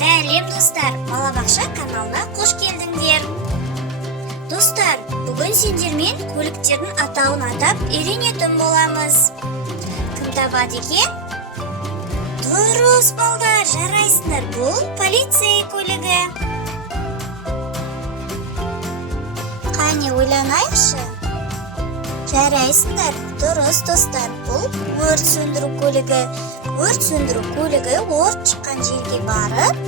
Сәлем достар, балабақша каналына қош келдіңдер. Достар, бүгін сендермен көліктердің атауын атап үйренетін боламыз. Кім табады екен? Дұрыс балдар, жарайсыңдар, бұл полиция көлігі. Қане ойланайықшы? Жарайсыңдар, дұрыс достар, бұл өрт сөндіру көлігі. Өрт сөндіру көлігі өрт шыққан жерге барып,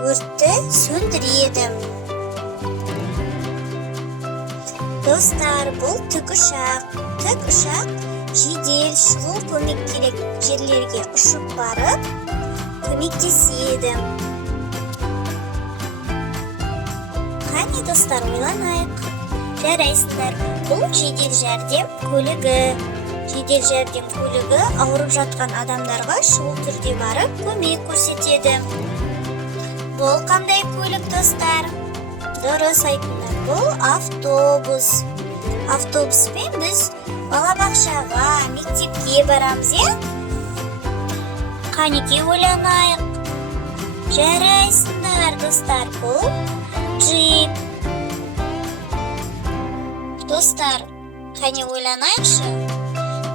өртті сөндіреді. Достар, бұл тікұшақ. Тікұшақ жедел шұғыл көмек керек жерлерге ұшып барып, көмектеседі. Қане достар, ойланайық. Жарайсыңдар, бұл жедел жәрдем көлігі. Жедел жәрдем көлігі ауырып жатқан адамдарға шұғыл түрде барып көмек көрсетеді. Бұл қандай көлік достар? Дұрыс айтыңдар, бұл автобус. Автобуспен біз балабақшаға, мектепке барамыз, Қанеке ойланайық. Жарайсыңдар достар, бұл джип. Достар, қане ойланайықшы?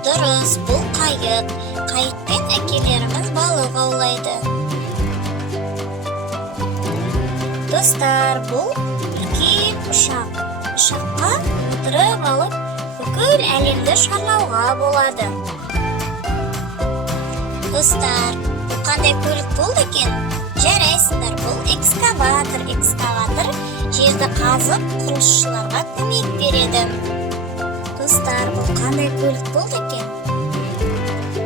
Дұрыс, бұл қайық. Қайықпен әкелеріміз балық аулайды. Достар, бұл үлкен ұшақ. Ұшаққа отырып алып, бүкіл әлемді шарлауға болады. Достар, бұл қандай көлік болды екен? Жарайсыңдар, бұл экскаватор. Экскаватор жерді қазып, құрылысшыларға көмек береді. Достар, бұл қандай көлік болды екен?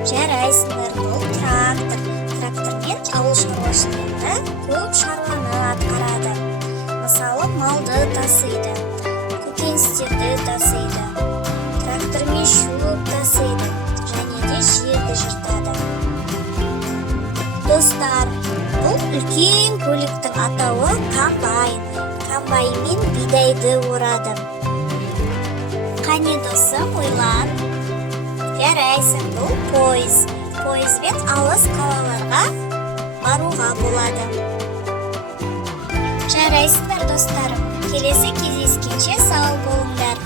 Жарайсыңдар, бұл трактор. Трактормен ауыл шаруашылығында көп шаруаны атқарады. Мысалы, малды тасиды, көкөністерді тасиды, трактормен шөп тасиды, және де жерді жыртады. Достар, бұл үлкен көліктің атауы комбайн. Комбайнмен бидайды орады. Қане досым, ойлан. Жарайсың, бұл пойыз. Пойызбен алыс қалаларға баруға болады. Жарайсыңдар достарым. Келесі кездескенше сау болыңдар.